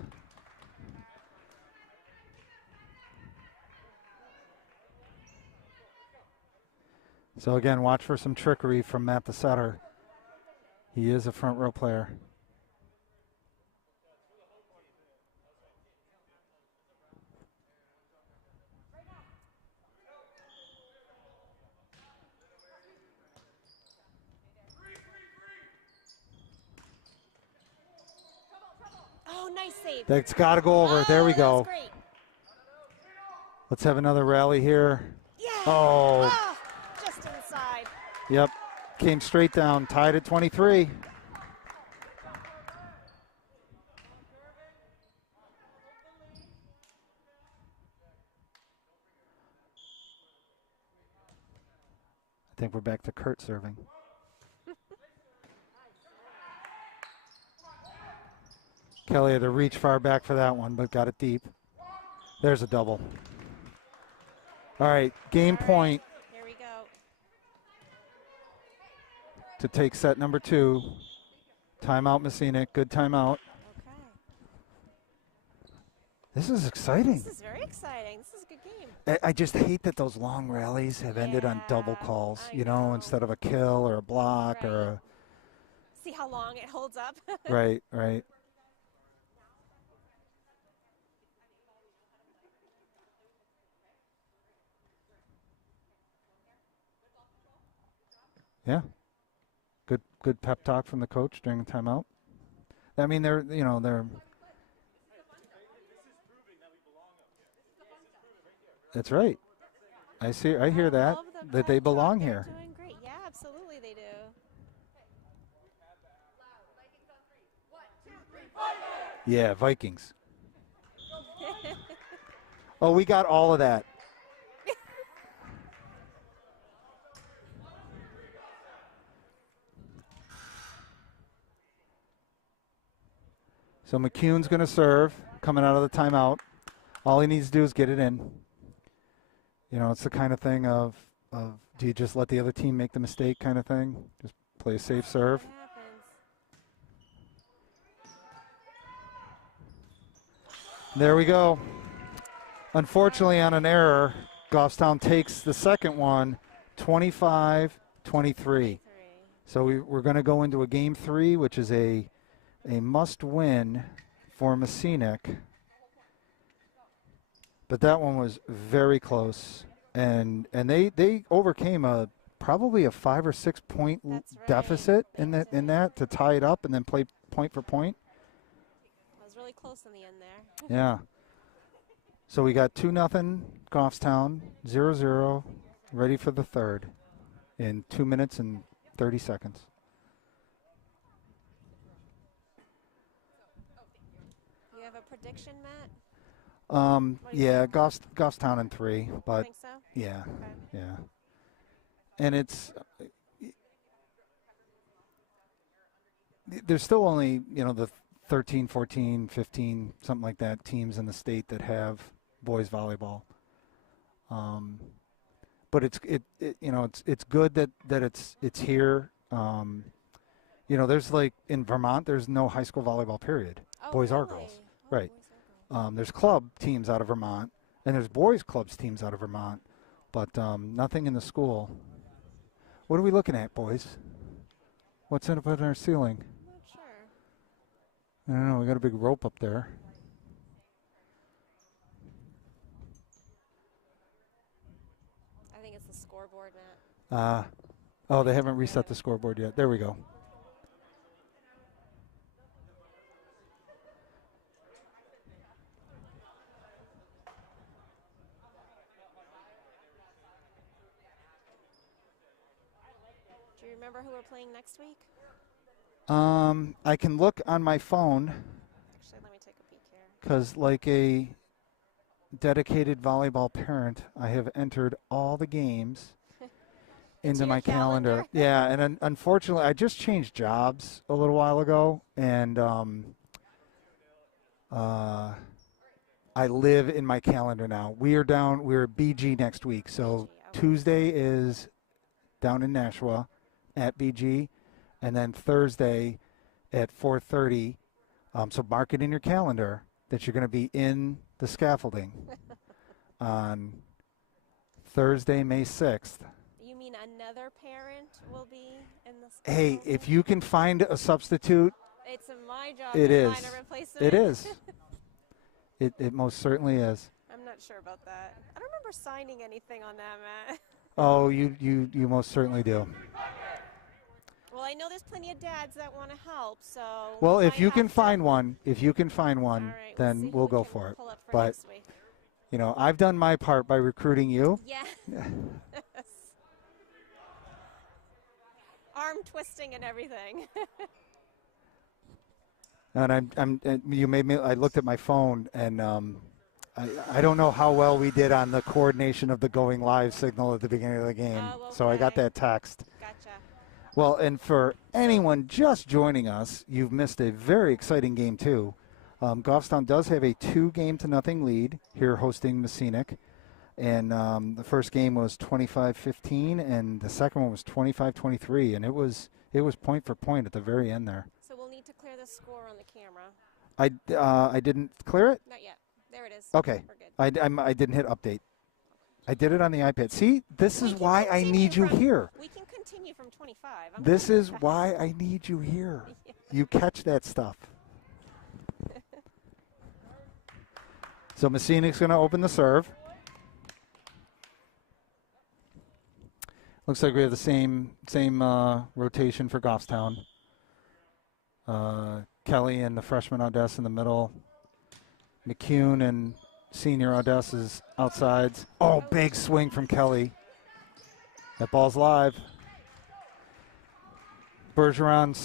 So again, watch for some trickery from Matt the setter. He is a front row player. Oh, nice save. That's got to go over. There we go. Great. Let's have another rally here. Yeah. Oh. Just inside. Yep. Came straight down. Tied at 23. I think we're back to Kurt serving. Kelly had to reach far back for that one, but got it deep. There's a double. All right, game point. Here we go. To take set number 2. Timeout, Mascenic. Good timeout. Okay. This is exciting. This is very exciting. This is a good game. I just hate that those long rallies have ended on double calls, I know. instead of a kill or a block or a... See how long it holds up? Right, right. Yeah. Good pep talk from the coach during the timeout. I mean, they're. That's right. I hear that they belong here. They're doing great. Yeah, absolutely they do. Yeah, Vikings. Oh, we got all of that. So McCune's going to serve, coming out of the timeout. All he needs to do is get it in. It's the kind of thing of do you just let the other team make the mistake kind of thing? Just play a safe serve. There we go. Unfortunately, on an error, Goffstown takes the second one, 25-23. So we're going to go into a game 3, which is a must-win for Mascenic. But that one was very close, and they overcame probably a 5 or 6 point deficit in that to tie it up and then play point for point. I was really close in the end there. Yeah. So we got 2-0 Goffstown, 0-0, ready for the third in 2 minutes and 30 seconds. You have a prediction, Matt? Yeah, Goffstown in 3, but think so? yeah, Okay. yeah. And there's still only, the 13, 14, 15, something like that teams in the state that have boys volleyball. But it's good that it's here. There's like in Vermont, there's no high school volleyball period. Oh, Boys really? are girls. Oh, Right. boys are girls. There's club teams out of Vermont, and there's boys clubs teams out of Vermont, but nothing in the school. What are we looking at, boys? What's up on our ceiling? I'm not sure. I don't know. We got a big rope up there. I think it's the scoreboard, Matt. Oh, they haven't reset the scoreboard yet. There we go. Do you remember who we're playing next week? I can look on my phone Actually, let me take a peek here. because, like a dedicated volleyball parent, I have entered all the games into your my calendar. calendar? Yeah, and unfortunately, I just changed jobs a little while ago, and I live in my calendar now. We're at BG next week, so BG, okay. Tuesday is down in Nashua at BG, and then Thursday at 4:30. So mark it in your calendar that you're going to be in the scaffolding on Thursday, May 6th. You mean another parent will be in the Hey, scaffolding? if you can find a substitute, It's my job it to is. find a replacement. It is. It most certainly is. I'm not sure about that. I don't remember signing anything on that, Matt. Oh, you most certainly do. Well, I know there's plenty of dads that want to help, so. Well, we if might you have can to- find one, All right, then see who we'll we go can for it. pull up for But next week. I've done my part by recruiting you. Yeah. Arm twisting and everything. And you made me. I looked at my phone, and I don't know how well we did on the coordination of the going live signal at the beginning of the game. Oh, So I got okay. that text. Gotcha. Well, and for anyone just joining us, you've missed a very exciting game too. Goffstown does have a 2-0 lead here, hosting Mascenic, and the first game was 25-15, and the second one was 25-23, and it was point for point at the very end there. So we'll need to clear the score on the camera. I didn't clear it. Not yet. There it is. Okay. We're good. I didn't hit update. I did it on the iPad. See, this We is can why I continue need you from- here. We can continue from 25. I'm This good with is that. why I need you here. Yeah. You catch that stuff. So Mascenic's going to open the serve. Looks like we have the same rotation for Goffstown. Kelly and the freshman Odessa in the middle. McCune and senior Odessa's outsides. Oh, big swing from Kelly. That ball's live. Bergeron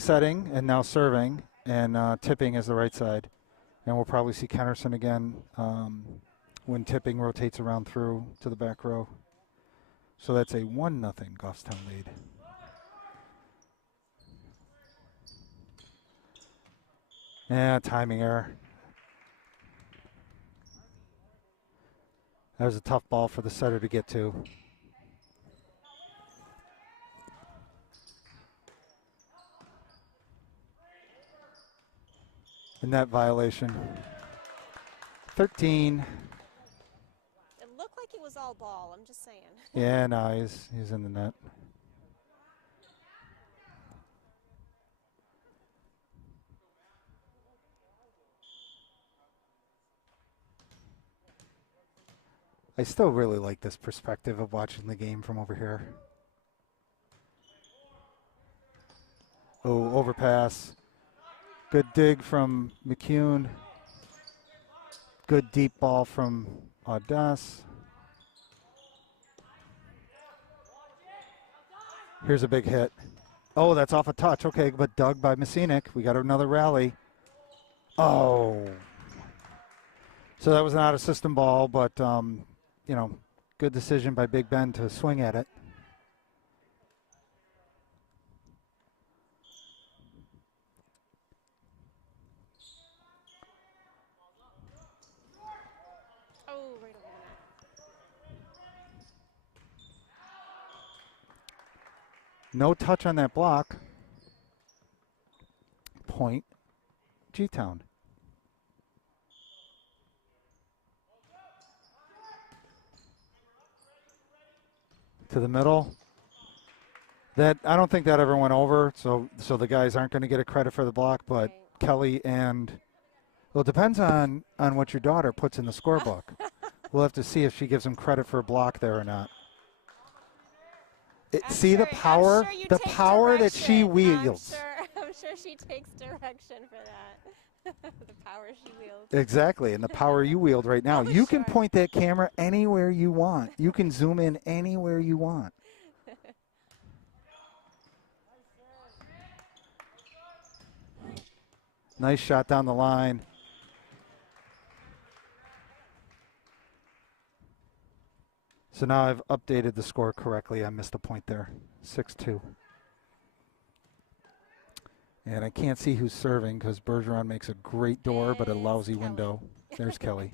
setting, and now serving, and tipping is the right side. And we'll probably see Kennerson again when tipping rotates around through to the back row. So that's a 1-0 Goffstown lead. Yeah, timing error. That was a tough ball for the setter to get to. The net violation. 13. It looked like it was volleyball ball. I'm just saying. Yeah, no, he's in the net. I still really like this perspective of watching the game from over here. Oh, overpass. Good dig from McCune. Good deep ball from Audas. Here's a big hit. Oh, that's off a touch. Okay, but dug by Mascenic. We got another rally. Oh. So that was not a system ball, but, you know, good decision by Big Ben to swing at it. Oh, right over the net. No touch on that block. Point G-Town. To the middle. That I don't think that ever went over, so the guys aren't going to get a credit for the block, but Right. Kelly and, well, it depends on what your daughter puts in the scorebook. We'll have to see if she gives them credit for a block there or not. See the power, I'm sure you the take power that she direction. wields. I'm sure she takes direction for that. The power she wields. Exactly, and the power you wield right now. Oh, You can sure. point that camera anywhere you want. You can zoom in anywhere you want. Nice shot down the line. So now I've updated the score correctly. I missed a point there. 6-2. And I can't see who's serving because Bergeron makes a great door, but a lousy Kelly. window. There's Kelly.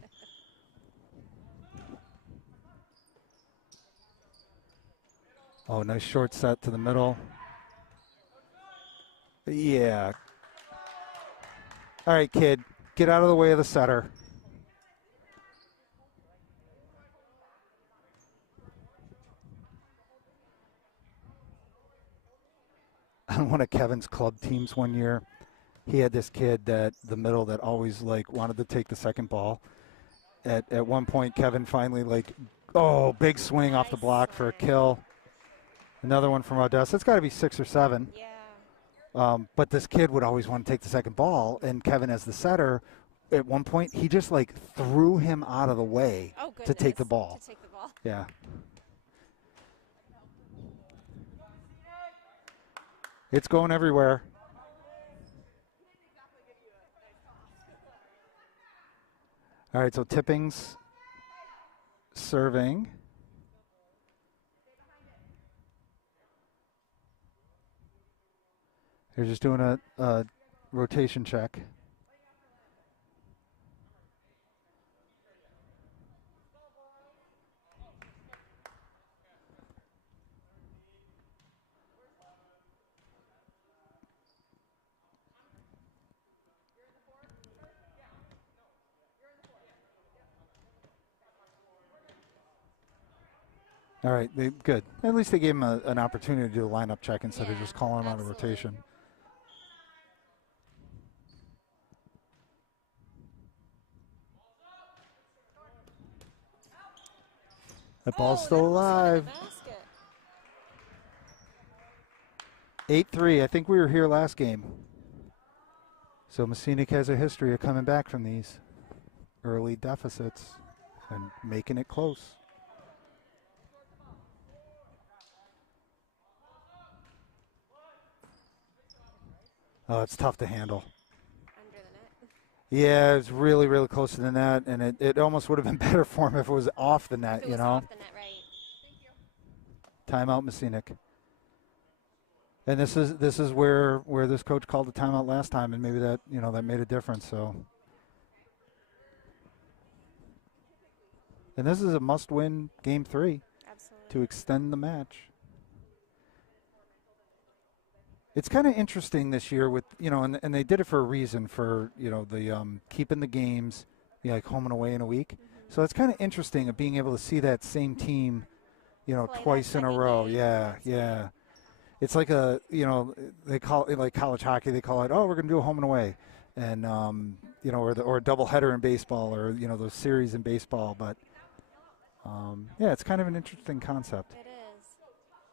Oh, nice short set to the middle. Yeah. All right, kid. Get out of the way of the setter. On one of Kevin's club teams one year, he had this kid that the middle that always like wanted to take the second ball. At one point, Kevin finally big swing off the block for a kill. Another one from Odessa. It's got to be 6 or 7. Yeah. But this kid would always want to take the second ball, and Kevin, as the setter, at one point he just threw him out of the way to take the ball. To take the ball. Yeah. It's going everywhere. All right, so Tipping's serving. They're just doing a rotation check. All right, good. At least they gave him an opportunity to do a lineup check instead of just calling him out of rotation. That ball's still alive. 8-3. I think we were here last game. So Mascenic has a history of coming back from these early deficits and making it close. Oh, it's tough to handle. Under the net. Yeah, it was really, really close to the net, and it almost would have been better for him if it was off the net, If it was off the net, right. Thank you. Timeout, Mascenic. And this is where this coach called the timeout last time, and maybe that that made a difference. So, and this is a must-win game 3 to extend the match. It's kind of interesting this year with and they did it for a reason for the keeping the games like home and away in a week. So it's kind of interesting of being able to see that same team, you know, Play that twice in a second row. game. Yeah, That's yeah. It's like a, you know, they call it like college hockey. They call it, oh, we're going to do a home and away, and you know, or a doubleheader in baseball, or you know, those series in baseball. But yeah, it's kind of an interesting concept. It is.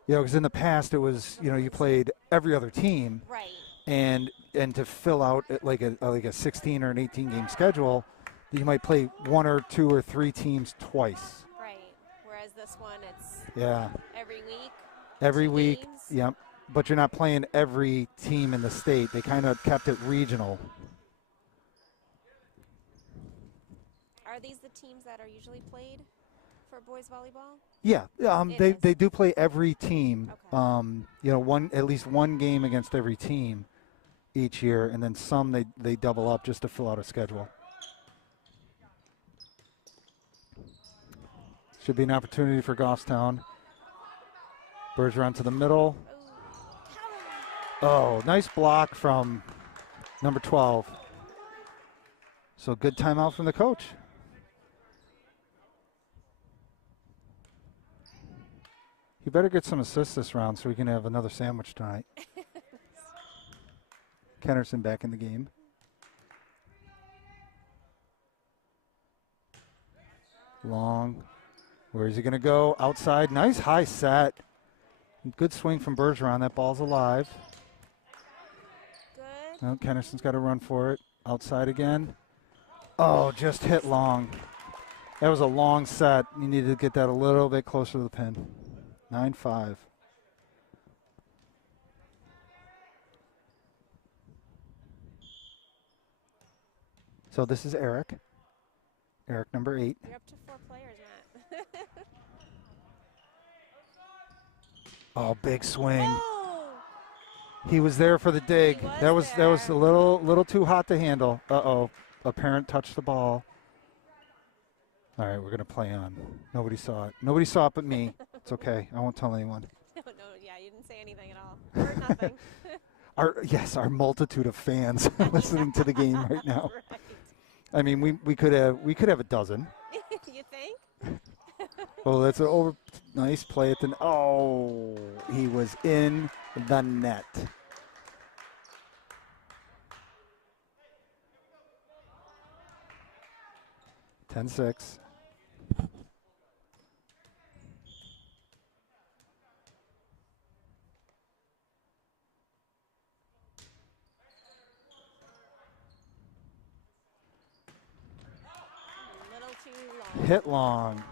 You know, because in the past it was, you know, you played every other team, Right. and to fill out like a 16 or an 18 game schedule, you might play one or two or three teams twice. Right. Whereas this one, it's Yeah, every week. every 2 week. games. Yep. But you're not playing every team in the state. They kind of kept it regional. Are these the teams that are usually played for boys volleyball? Yeah, It they is. they do play every team. Okay. You know, at least one game against every team each year, and then some they double up just to fill out a schedule. Should be an opportunity for Goffstown. Bergeron to the middle. Oh, nice block from number 12. So good timeout from the coach. You better get some assists this round so we can have another sandwich tonight. Kennerson back in the game. Long. Where is he going to go? Outside. Nice high set. Good swing from Bergeron. That ball's alive. Good. Oh, Kennerson's got to run for it. Outside again. Oh, just hit long. That was a long set. You needed to get that a little bit closer to the pin. 9-5. So this is Eric. Eric, number 8. You're up to 4 players, Matt. Oh, big swing. Oh! He was there for the dig. He was That was there. a little too hot to handle. Uh-oh. A parent touched the ball. All right, we're going to play on. Nobody saw it. Nobody saw it but me. It's okay. I won't tell anyone. No, yeah, you didn't say anything at all. Heard nothing. Our multitude of fans listening to the game right now. Right. I mean, we could have a dozen. You think? Oh, that's an nice play at the. Oh, he was in the net. Ten six. A little too long. Hit long.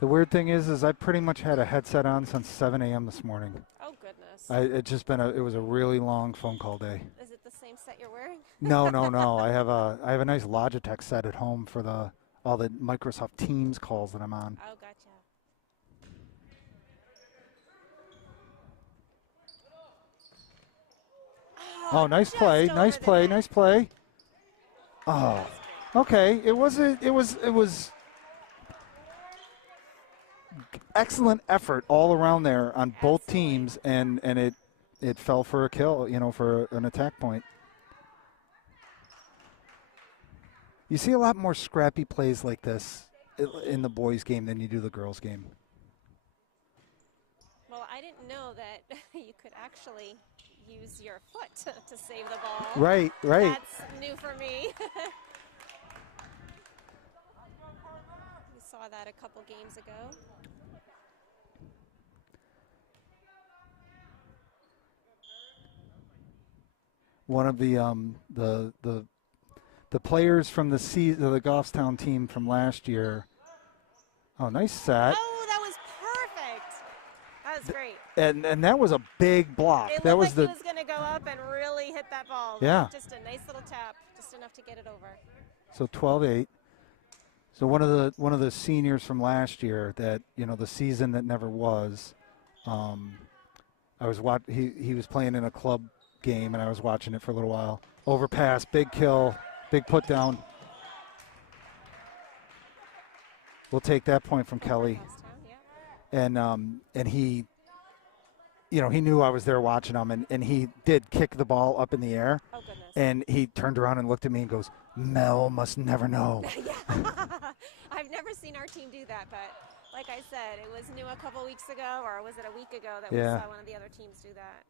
The weird thing is I pretty much had a headset on since 7 a.m. this morning. Oh, goodness. It was a really long phone call day. Is it the same set you're wearing? No. I have a nice Logitech set at home for all the Microsoft Teams calls that I'm on. Oh, gotcha. Oh, nice play. Nice play. Nice play. Oh. Okay. It was excellent effort all around there on both teams, and it fell for a kill, for an attack point. You see a lot more scrappy plays like this in the boys' game than you do the girls' game. Well, I didn't know that you could actually use your foot to save the ball. Right. That's new for me. We saw that a couple games ago. One of the players from the Goffstown team from last year. Oh, nice set. Oh, that was perfect. That was great. And that was a big block. It That looked was like he was going to go up and really hit that ball. Yeah. Just a nice little tap, just enough to get it over. So 12-8. So one of the seniors from last year that, the season that never was, he was playing in a club game and I was watching it for a little while. Overpass, big kill, big put down. We'll take that point from Kelly. And he he knew I was there watching him, and he did kick the ball up in the air. Oh, goodness. And he turned around and looked at me and goes, Mel must never know. Yeah. I've never seen our team do that, but like I said, it was new a couple weeks ago, or was it a week ago that we Yeah. saw one of the other teams do that.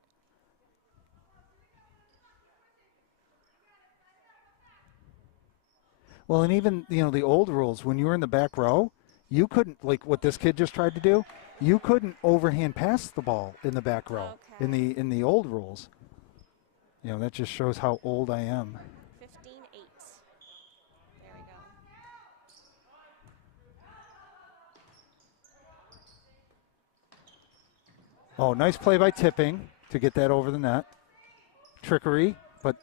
Well, and even, the old rules, when you were in the back row, you couldn't, like what this kid just tried to do, you couldn't overhand pass the ball in the back row Okay. in the old rules. That just shows how old I am. 15-8. There we go. Oh, nice play by Tipping to get that over the net. Trickery, but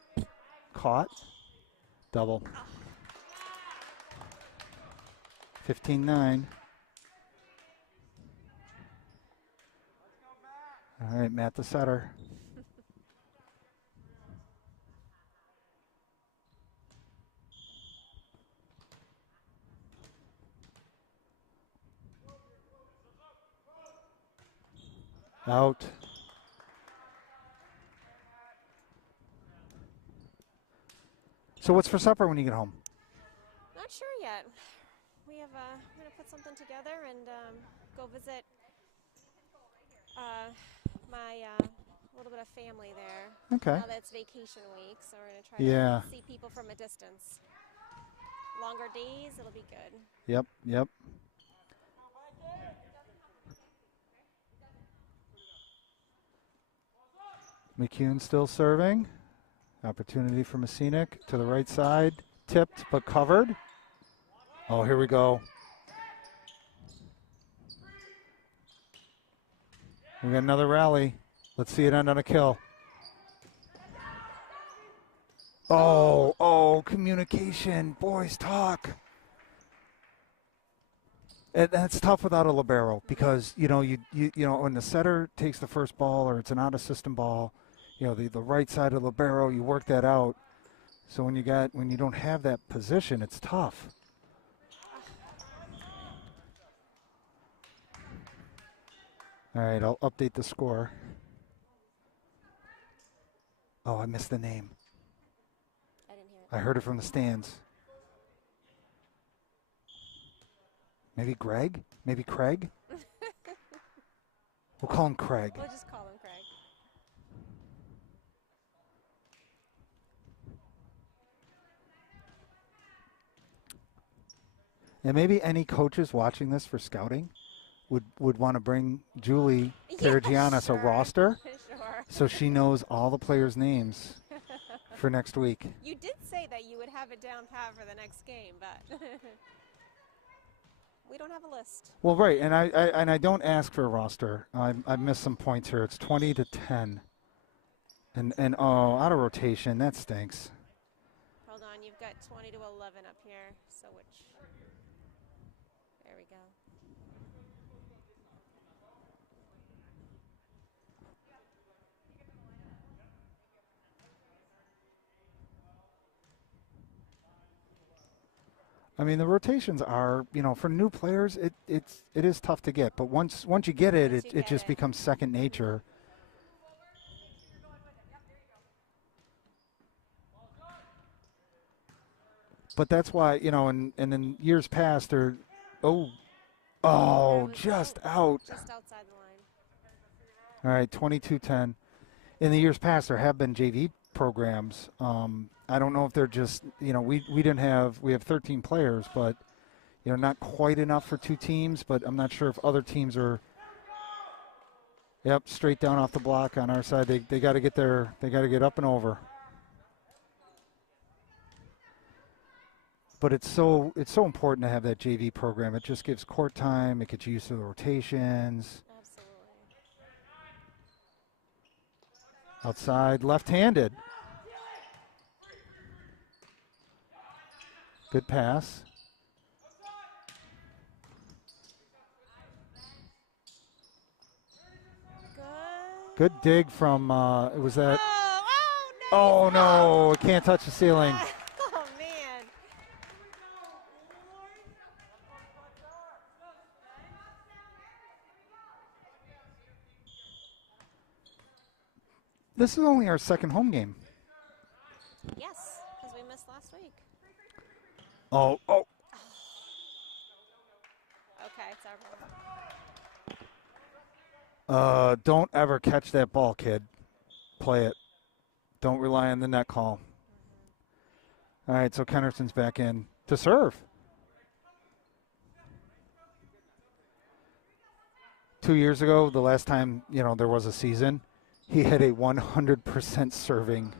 caught. Double. 15-9. All right, Matt the setter. Out. So what's for supper when you get home? Not sure yet. We have I'm going to put something together and go visit my little bit of family there. Okay. Now that it's vacation week, so we're going to try Yeah. to see people from a distance. Longer days, it'll be good. Yep. McCune still serving. Opportunity for Mascenic to the right side. Tipped but covered. Oh, here we go. We got another rally. Let's see it end on a kill. Oh, communication. Boys talk. And that's tough without a libero because, you know, when the setter takes the first ball or it's an out-of-system ball, the right side of the libero, you work that out. So when you don't have that position, it's tough. All right, I'll update the score. Oh, I missed the name. I didn't hear it. I heard it from the stands. Maybe Greg? Maybe Craig? We'll call him Craig. We'll just call him Craig. And maybe any coaches watching this for scouting would want to bring Julie Karagianis sure. a roster Sure. so she knows all the players' names for next week. You did say that you would have it down pat for the next game, but we don't have a list. Well, right, and I don't ask for a roster. I missed some points here. It's 20-10, and out of rotation. That stinks. Hold on, you've got 20-11 up here. So which? There we go. I mean, the rotations are, for new players, it is tough to get. But once you get it, it just becomes second nature. But that's why, and in years past, just out. Just outside the line. All right, 22-10. In the years past, there have been JV programs. I don't know if they're just, we have 13 players, but, not quite enough for two teams. But I'm not sure if other teams are, straight down off the block on our side. They got to get get up and over. But it's so important to have that JV program. It just gives court time. It gets used to the rotations. Absolutely. Outside, left-handed. Good pass. Good dig from, was that? Oh, no, it can't touch the ceiling. Oh, man. This is only our second home game. Yes, because we missed last week. Oh, oh. Okay, it's over. Don't ever catch that ball, kid. Play it. Don't rely on the net call. All right, so Kennerson's back in to serve. 2 years ago, the last time, there was a season, he had a 100% serving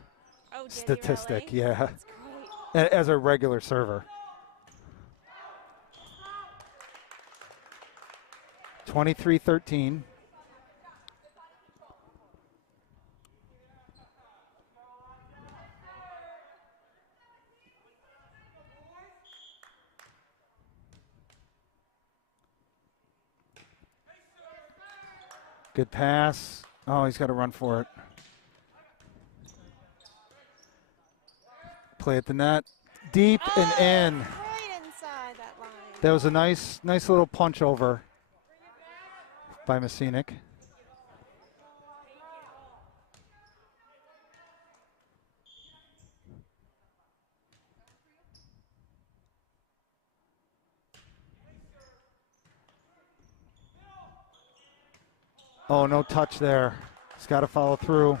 Oh, did statistic. he really? Yeah. That's great. As a regular server. 23-13. Good pass. Oh, he's got to run for it. Play at the net. Deep and in. Right inside that line. That was a nice little punch over by Mascenic. Oh, no touch there. He's got to follow through.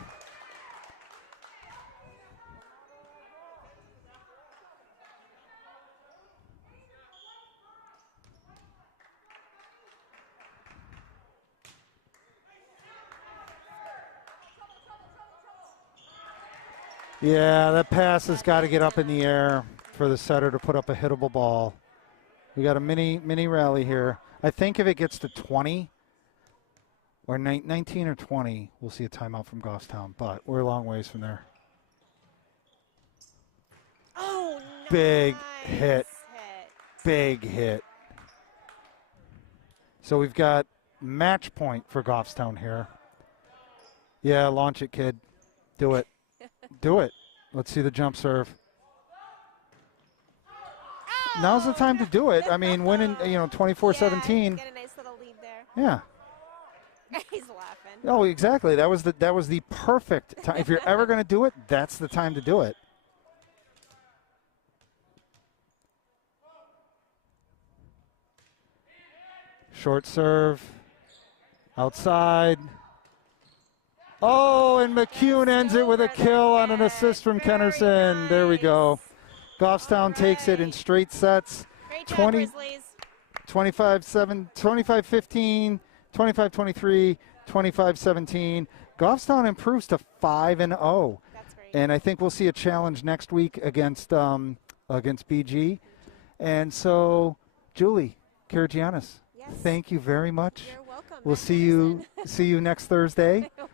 Yeah, that pass has got to get up in the air for the setter to put up a hittable ball. We got a mini rally here. I think if it gets to 20 or 19 or 20, we'll see a timeout from Goffstown, but we're a long ways from there. Oh, Big nice hit. Big hit. So we've got match point for Goffstown here. Yeah, launch it, kid. Do it. Do it. Let's see the jump serve. Oh, Now's the time to do it. I mean, winning, 24-17. Get a nice little lead there. Yeah. He's laughing. Oh, exactly. That was the perfect time. If you're ever going to do it, that's the time to do it. Short serve. Outside. Oh, and McCune ends it with a kill on an assist from Kennerson. There we go. Goffstown takes it in straight sets. Great job, Grizzlies. 25-7, 25-15, 25-23, 25-17. Goffstown improves to 5-0. That's great. And I think we'll see a challenge next week against BG. And so, Julie Karagianis, thank you very much. You're welcome. We'll see you next Thursday We'll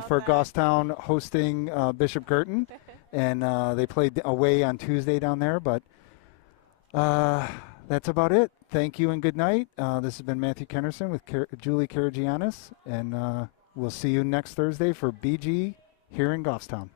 see for that. Goffstown hosting Bishop Girton. And they played away on Tuesday down there. But that's about it. Thank you and good night. This has been Matthew Kennerson with Julie Karagianis. And we'll see you next Thursday for BG here in Goffstown.